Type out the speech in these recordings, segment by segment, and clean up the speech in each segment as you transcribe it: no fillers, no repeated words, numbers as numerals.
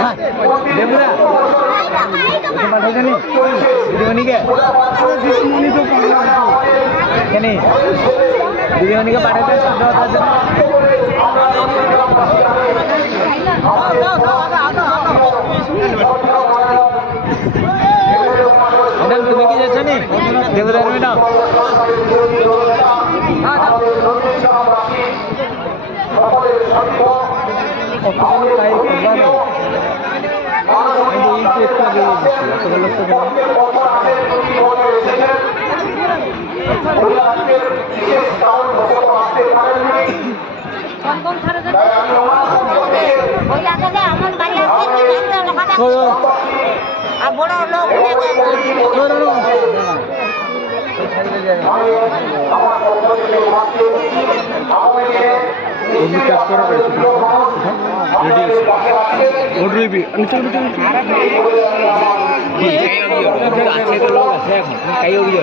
হ্যাঁ দেবো না পাঠাইছেন দিদিমণিকে কেন দিদিমণিকে পাঠাইতে ম্যাডাম তুমি কি যাচ্ছ নি দেবদার ম্যাডাম বড় লোক কাজ করা রেডি অর্ডার भी चल अच्छे तो लोग अच्छे कई होगी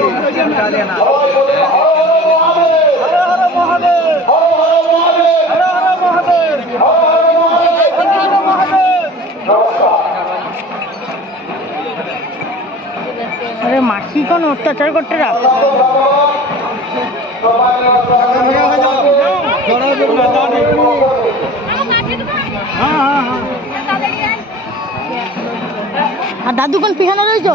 अरे मासी कौन अत्याचार करते रहा আর দাদু কোন পিছনে রয়েছো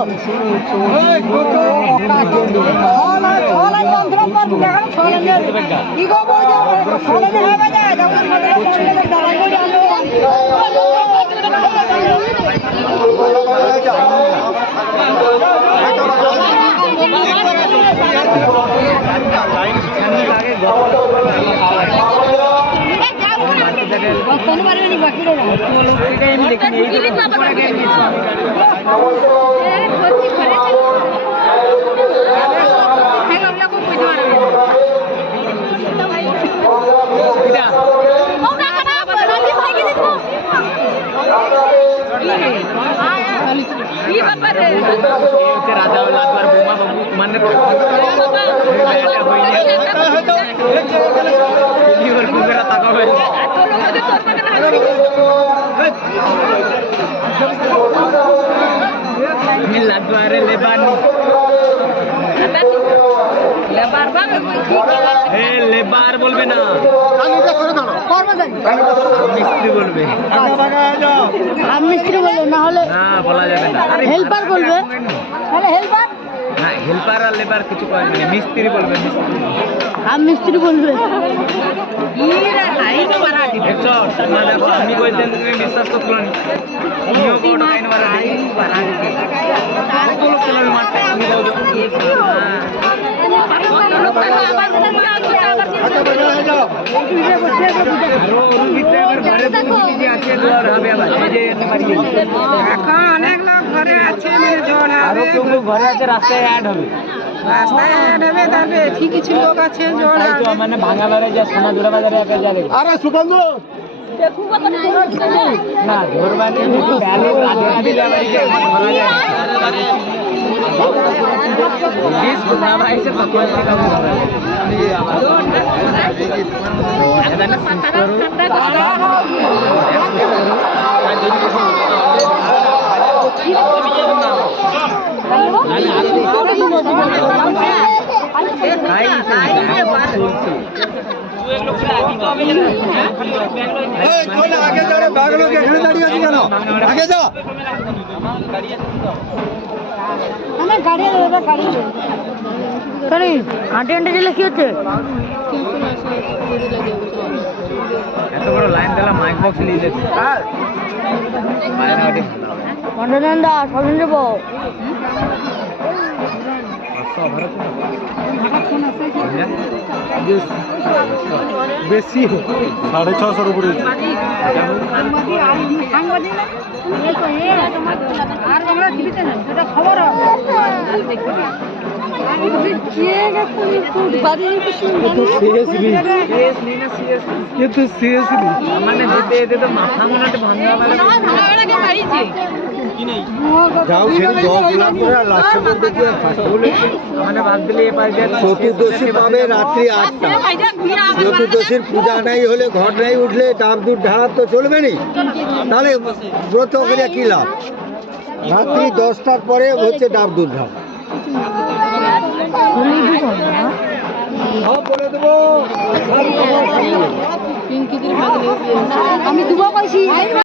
राजा मन द्वारे लेबार बोलबे ना मिस्त्री बोलबे मिस्त्री बोलो ना হলে না বলা যাবে না হেল্পার বলবে তাহলে হেল্পার না হেল্পার আর লেবার কিছু কয় না মিস্ত্রি বলবে মিস্ত্রি বলবে ইরা নাই তো মারাঠি দেখছো মানে আমি কইতেন তুমি বিশ্বাস করতে না নিও কোড কাইন মারাঠি মারাঠি তার কোলো কোলো মারতে তুমি দাও অনেক লোক ঘরে আছে ঘরে আছে রাস্তায় অ্যাড হবে তবে ঠিক কিছু লোক আছে মানে ভাঙা বাড়ে যা সোনা জোড়া বাজারে একা যাবে আরে সুকান্ত না ধরবানি ভ্যালু আধা দিলে আমাকে ধরা যায় প্লিজ না ভাই সে পকড় के काम कर रहा है आगे जा रे भाग लो एখানে দাঁড়িয়ে আছি কেন আগে যা আমার গাড়ি দাদা গাড়ি গাড়ি হাঁটে হাঁটে গেলে কি হচ্ছে এত বড় লাইন দিলা মাইক বক্স নিয়ে যেতে মায়না ওটি মন্ডনন্দা সজন যাব বেশি 650 উপরে খবর মানে যেতে যেতে তো মাথা মনে ভাঙা যাও সেটি জল তোলার পরে আর লাস্ট পর্যন্ত কি আর ফাঁস বলে মানে বাদ দিলে এ পাশ দিয়ে চতুর্দশী পাবে রাত্রি 8টা। চতুর্দশীর পূজা নাই হলে ঘর নাই উঠলে ডাব দুধ ঢালা তো চলবে নি, তাহলে ব্রত করে কি লাভ? রাত্রি 10টার পরে হচ্ছে ডাব দুধ ঢাল। সব বলে দেবো। আমি দুবো কইছি